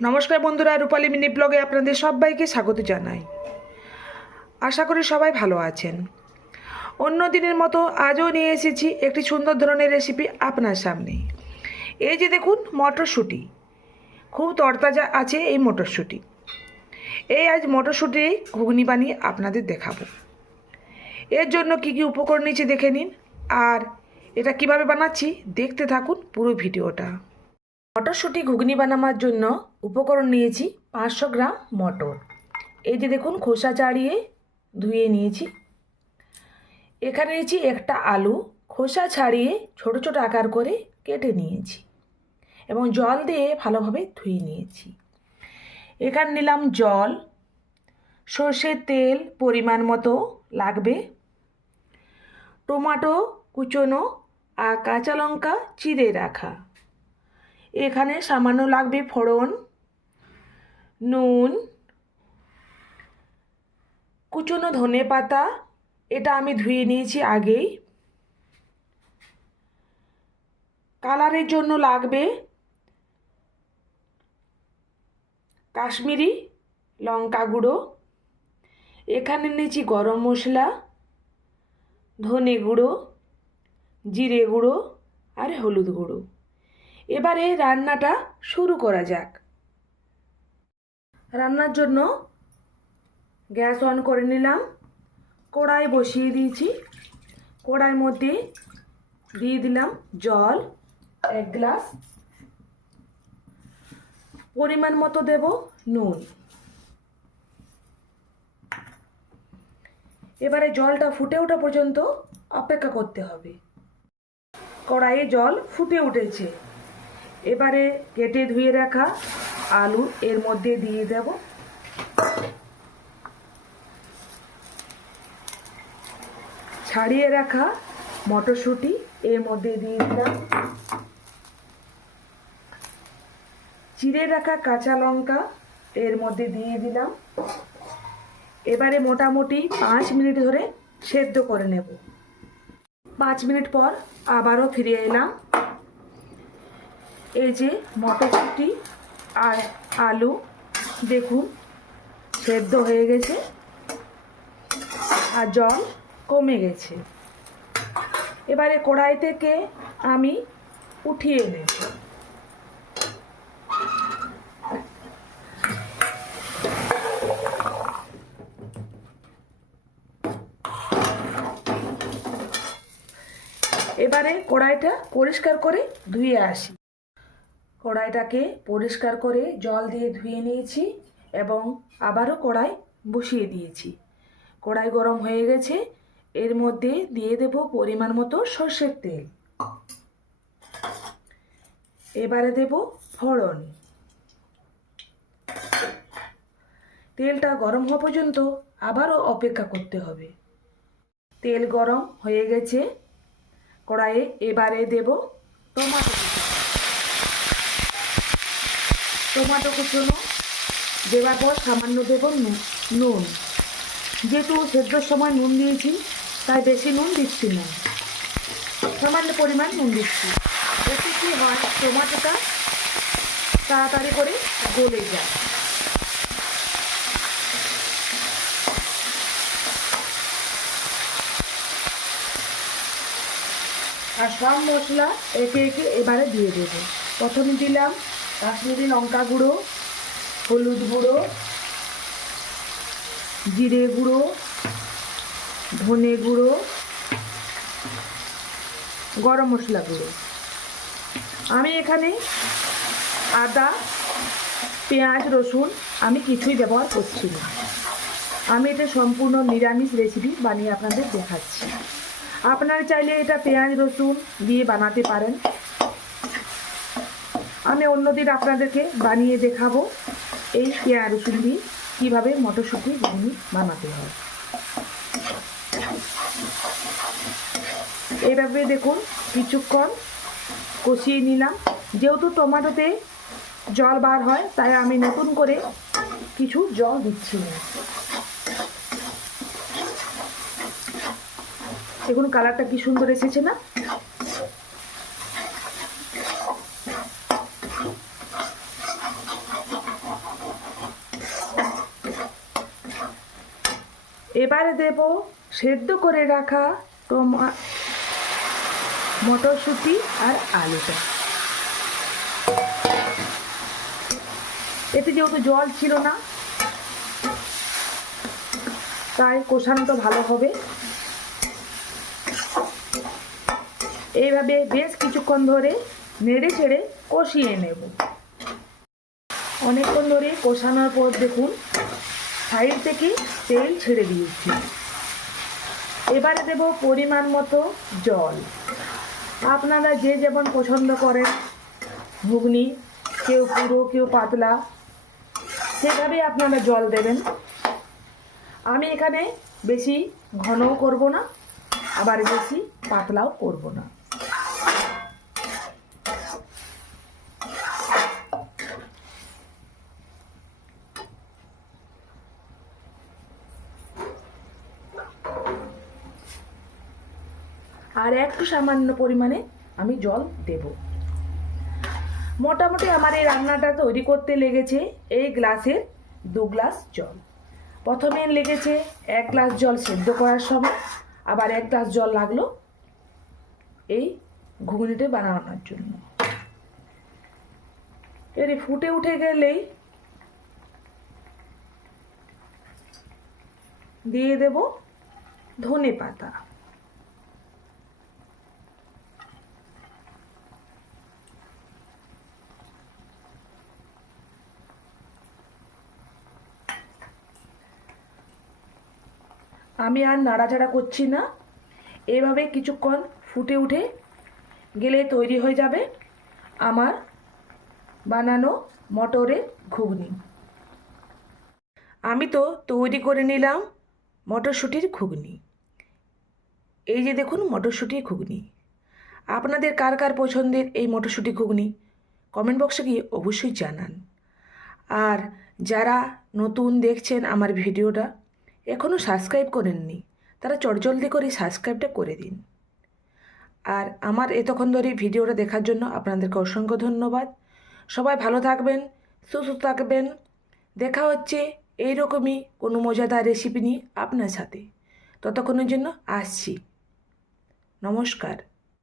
নমস্কার বন্ধুরা, রূপালী মিনি ব্লগে আপনাদের সবাইকে স্বাগত জানাই। আশা করি সবাই ভালো আছেন। অন্য দিনের মতো আজও নিয়ে এসেছি একটি সুন্দর ধরনের রেসিপি আপনার সামনে। এই যে দেখুন, মটরশুঁটি খুব তরতাজা আছে। এই মটরশুঁটি আজ মটরশুঁটি ঘুগনি বানিয়ে আপনাদের দেখাবো। এর জন্য কি কি উপকরণ নিয়েছি দেখে নিন, আর এটা কিভাবে বানাচ্ছি দেখতে থাকুন পুরো ভিডিওটা। মটরশুঁটি ঘুগনি বানানোর জন্য উপকরণ নিয়েছি 500 গ্রাম মটর। এই যে দেখুন, খোসা ছাড়িয়ে ধুয়ে নিয়েছি। এখানে নিয়েছি একটা আলু, খোসা ছাড়িয়ে ছোট ছোট আকার করে কেটে নিয়েছি এবং জল দিয়ে ভালোভাবে ধুয়ে নিয়েছি। এখানে নিলাম জল, সর্ষের তেল পরিমাণ মতো লাগবে, টমেটো কুচোনো আর কাঁচা লঙ্কা চিড়ে রাখা। এখানে সামান্য লাগবে ফোড়ন, নুন, কুচনো ধনে পাতা, এটা আমি ধুয়ে নিয়েছি আগেই। কালারের জন্য লাগবে কাশ্মীরি লঙ্কা গুঁড়ো। এখানে নিয়েছি গরম মশলা, ধনে গুঁড়ো, জিরে গুঁড়ো আর হলুদ গুঁড়ো। এবারে রান্নাটা শুরু করা যাক। রান্নার জন্য গ্যাস অন করে নিলাম, কড়াই বসিয়ে দিয়েছি। কড়াইয়ের মধ্যে দিয়ে দিলাম জল 1 গ্লাস, পরিমাণ মতো দেব নুন। এবারে জলটা ফুটে ওঠা পর্যন্ত অপেক্ষা করতে হবে। কড়াইয়ে জল ফুটে উঠেছে। এবারে কেটে ধুয়ে রাখা আলু এর মধ্যে দিয়ে দেব। ছাড়িয়ে রাখা মটরশুঁটি এর মধ্যে দিয়ে দিলাম। চিড়ে রাখা কাঁচা লঙ্কা এর মধ্যে দিয়ে দিলাম। এবারে মোটামুটি 5 মিনিট ধরে সেদ্ধ করে নেব। 5 মিনিট পর আবারও ফিরে এলাম। এই যে মটরশুঁটি আর আলু দেখুন সেদ্ধ হয়ে গেছে আর জল কমে গেছে। এবারে কড়াই থেকে আমি উঠিয়ে নেব। এবারে কড়াইটা পরিষ্কার করে ধুয়ে আসি। কড়াইটাকে পরিষ্কার করে জল দিয়ে ধুয়ে নিয়েছি এবং আবারও কড়াই বসিয়ে দিয়েছি। কড়াই গরম হয়ে গেছে। এর মধ্যে দিয়ে দেব পরিমাণ মতো সর্ষের তেল। এবারে দেব ফোড়ন। তেলটা গরম হওয়া পর্যন্ত আবারও অপেক্ষা করতে হবে। তেল গরম হয়ে গেছে। কড়াইয়ে এবারে দেব টমেটো কুচনো দেওয়ার পর সামান্য দেব নুন। যেহেতু সেদ্ধর সময় নুন দিয়েছি তাই বেশি নুন দিচ্ছি না, সামান্য পরিমাণ নুন দিচ্ছি। এতে কি হয়, টমেটোটা তাড়াতাড়ি করে গলে যায়। আর সব মশলা একে একে এবারে দিয়ে দেবো। প্রথমে দিলাম কাশ্মীরি লঙ্কা গুঁড়ো, হলুদ গুঁড়ো, জিরে গুঁড়ো, ধনে গুঁড়ো, গরম মশলা গুঁড়ো। আমি এখানে আদা, পেঁয়াজ, রসুন আমি কিছুই ব্যবহার করছি না। আমি এটা সম্পূর্ণ নিরামিষ রেসিপি বানিয়ে আপনাদের দেখাচ্ছি। আপনারা চাইলে এটা পেঁয়াজ রসুন দিয়ে বানাতে পারেন। আমি অন্যদিন আপনাদেরকে বানিয়ে দেখাবো এই পেঁয়াজ রসুন দিয়ে কীভাবে মটরশুঁটি ঘুগনি বানাতে হয়। এইভাবে দেখুন কিছুক্ষণ কষিয়ে নিলাম। যেহেতু টমেটোতে জল বার হয় তাই আমি নতুন করে কিছু জল দিচ্ছি না। দেখুন কালারটা কি সুন্দর এসেছে না। এবারে দেব সেদ্ধ করে রাখা মটরশুঁটি আর আলুটা। এতে যেহেতু জল ছিল না, তাই কষানোটা ভালো হবে। এইভাবে বেশ কিছুক্ষণ ধরে নেড়ে ছেড়ে কষিয়ে নেব। অনেকক্ষণ ধরে কষানোর পর দেখুন সাইড থেকে তেল ছেড়ে দিয়েছি। এবারে দেব পরিমাণ মতো জল। আপনারা যে যেমন পছন্দ করেন ঘুগনি, কেউ পুরো কেউ পাতলা, সেভাবেই আপনারা জল দেবেন। আমি এখানে বেশি ঘনও করব না, আবার বেশি পাতলাও করব না। আর একটু সামান্য পরিমাণে আমি জল দেব। মোটামুটি আমার এই রান্নাটা তৈরি করতে লেগেছে এই গ্লাসের 2 গ্লাস জল। প্রথমে লেগেছে 1 গ্লাস জল সেদ্ধ করার সময়, আবার 1 গ্লাস জল লাগলো এই ঘুগনিটা বানানোর জন্য। এর ফুটে উঠে গেলেই দিয়ে দেব ধনে পাতা। আমি আর নাড়াচাড়া করছি না, এভাবে কিছুক্ষণ ফুটে উঠে গেলে তৈরি হয়ে যাবে আমার বানানো মটরের ঘুগনি। আমি তো তৈরি করে নিলাম মটরশুঁটির ঘুগনি। এই যে দেখুন মটরশুঁটির ঘুগনি। আপনাদের কার কার পছন্দের এই মটরশুঁটি ঘুগনি কমেন্ট বক্সে গিয়ে অবশ্যই জানান। আর যারা নতুন দেখছেন আমার ভিডিওটা, এখনও সাবস্ক্রাইব করেননি, তারা চটজলদি করে সাবস্ক্রাইবটা করে দিন। আর আমার এতক্ষণ ধরে ভিডিওটা দেখার জন্য আপনাদেরকে অসংখ্য ধন্যবাদ। সবাই ভালো থাকবেন, সুস্থ থাকবেন। দেখা হচ্ছে এইরকমই কোনো মজাদার রেসিপি নিয়ে আপনার সাথে। ততক্ষণের জন্য আসছি। নমস্কার।